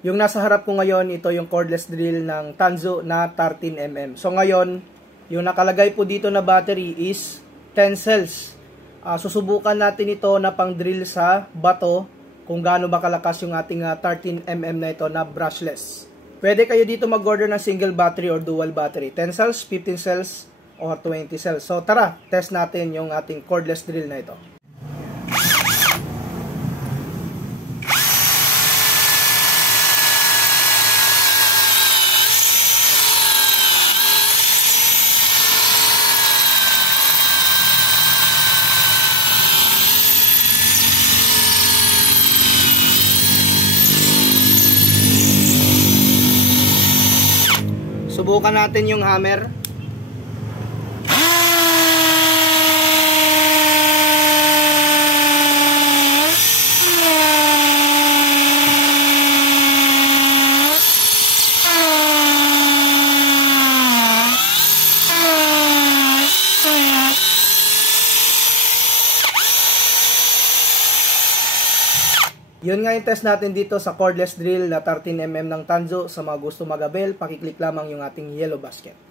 Yung nasa harap ko ngayon, ito yung cordless drill ng Tanzo na 13mm. So ngayon, yung nakalagay po dito na battery is 10 cells. Susubukan natin ito na pang drill sa bato kung gaano ba kalakas yung ating 13mm na ito na brushless. Pwede kayo dito mag-order ng single battery or dual battery. 10 cells, 15 cells, or 20 cells. So tara, test natin yung ating cordless drill na ito. Subukan natin yung hammer. Yun nga yung test natin dito sa cordless drill na 13mm ng Tanzo. Sa mga gusto mag-avail, pakiclick lamang yung ating yellow basket.